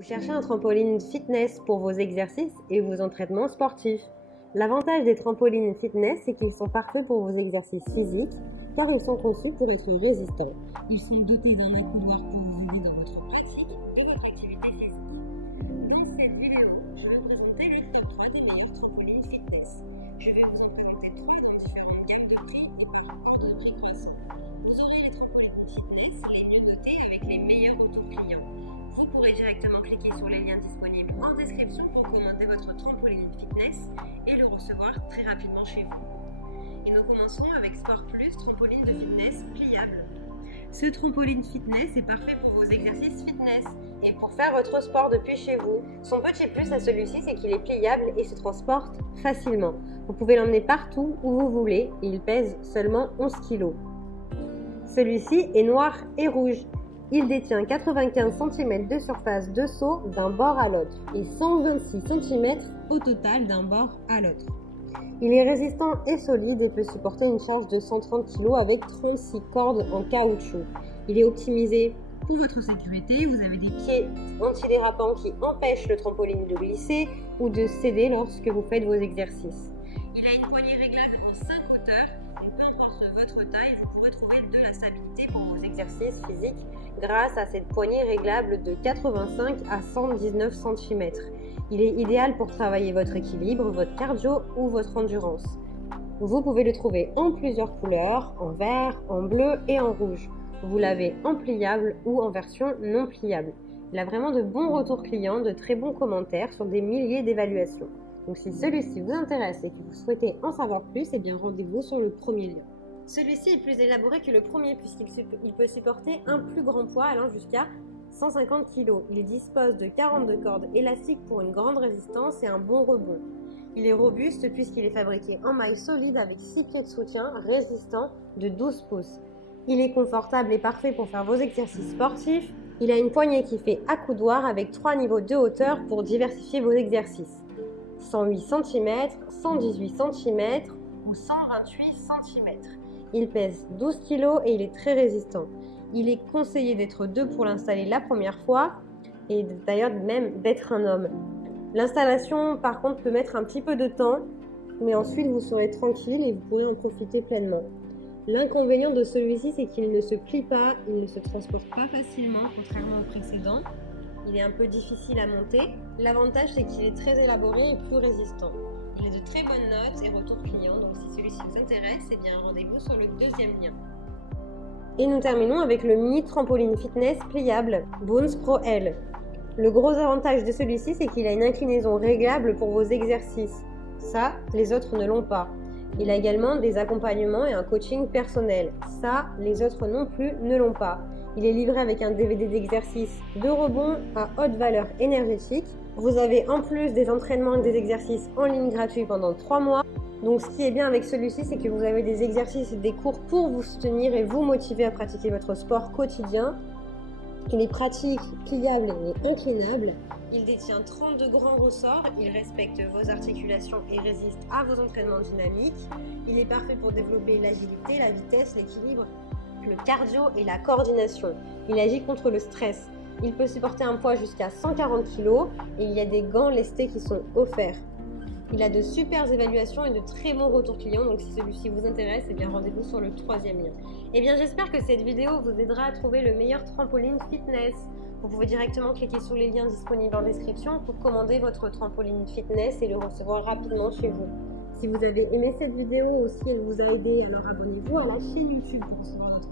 Vous cherchez un trampoline fitness pour vos exercices et vos entraînements sportifs. L'avantage des trampolines fitness, c'est qu'ils sont parfaits pour vos exercices physiques car ils sont conçus pour être résistants. Ils sont dotés d'un accoudoir pour vous aider dans votre pratique de votre activité physique. Dans cette vidéo, je vais vous présenter les top 3 des meilleures trampolines fitness. Je vais vous en présenter 3 dans différentes gammes de prix et par rapport de prix croissants. Vous aurez les trampolines fitness les mieux notées avec les meilleurs retours clients. Vous pourrez directement cliquer sur les liens disponibles en description pour commander votre trampoline fitness et le recevoir très rapidement chez vous. Et nous commençons avec Sport Plus, trampoline de fitness pliable. Ce trampoline fitness est parfait pour vos exercices fitness et pour faire votre sport depuis chez vous. Son petit plus à celui-ci, c'est qu'il est pliable et se transporte facilement. Vous pouvez l'emmener partout où vous voulez et il pèse seulement 11 kg. Celui-ci est noir et rouge. Il détient 95 cm de surface de saut d'un bord à l'autre et 126 cm au total d'un bord à l'autre. Il est résistant et solide et peut supporter une charge de 130 kg avec 36 cordes en caoutchouc. Il est optimisé pour votre sécurité. Vous avez des pieds antidérapants qui empêchent le trampoline de glisser ou de céder lorsque vous faites vos exercices. Il a une poignée réglable en 5 hauteurs et peu importe votre taille, vous pourrez trouver de la stabilité pour vos exercices physiques grâce à cette poignée réglable de 85 à 119 cm. Il est idéal pour travailler votre équilibre, votre cardio ou votre endurance. Vous pouvez le trouver en plusieurs couleurs, en vert, en bleu et en rouge. Vous l'avez en pliable ou en version non pliable. Il a vraiment de bons retours clients, de très bons commentaires sur des milliers d'évaluations. Donc si celui-ci vous intéresse et que vous souhaitez en savoir plus, eh bien rendez-vous sur le premier lien. Celui-ci est plus élaboré que le premier puisqu'il peut supporter un plus grand poids allant jusqu'à 150 kg. Il dispose de 42 cordes élastiques pour une grande résistance et un bon rebond. Il est robuste puisqu'il est fabriqué en maille solide avec 6 pieds de soutien résistants de 12 pouces. Il est confortable et parfait pour faire vos exercices sportifs. Il a une poignée qui fait accoudoir avec 3 niveaux de hauteur pour diversifier vos exercices. 108 cm, 118 cm ou 128 cm. Il pèse 12 kg et il est très résistant. Il est conseillé d'être 2 pour l'installer la première fois et d'ailleurs même d'être un homme. L'installation par contre peut mettre un petit peu de temps, mais ensuite vous serez tranquille et vous pourrez en profiter pleinement. L'inconvénient de celui-ci, c'est qu'il ne se plie pas, il ne se transporte pas facilement contrairement au précédent. Il est un peu difficile à monter. L'avantage, c'est qu'il est très élaboré et plus résistant. Il a de très bonnes notes et retours clients, donc si celui-ci vous intéresse, eh bien rendez-vous sur le deuxième lien. Et nous terminons avec le mini trampoline fitness pliable Bounce Pro L. Le gros avantage de celui-ci, c'est qu'il a une inclinaison réglable pour vos exercices. Ça, les autres ne l'ont pas. Il a également des accompagnements et un coaching personnel. Ça, les autres non plus ne l'ont pas. Il est livré avec un DVD d'exercices de rebond à haute valeur énergétique. Vous avez en plus des entraînements et des exercices en ligne gratuits pendant 3 mois. Donc ce qui est bien avec celui-ci, c'est que vous avez des exercices et des cours pour vous soutenir et vous motiver à pratiquer votre sport quotidien. Il est pratique, pliable et inclinable. Il détient 32 grands ressorts, il respecte vos articulations et résiste à vos entraînements dynamiques. Il est parfait pour développer l'agilité, la vitesse, l'équilibre, le cardio et la coordination. Il agit contre le stress. Il peut supporter un poids jusqu'à 140 kg et il y a des gants lestés qui sont offerts. Il a de super évaluations et de très bons retours clients, donc si celui-ci vous intéresse, eh bien rendez-vous sur le troisième lien. Eh bien j'espère que cette vidéo vous aidera à trouver le meilleur trampoline fitness. Vous pouvez directement cliquer sur les liens disponibles en description pour commander votre trampoline fitness et le recevoir rapidement chez vous. Si vous avez aimé cette vidéo ou si elle vous a aidé, alors abonnez-vous à la chaîne YouTube pour recevoir notre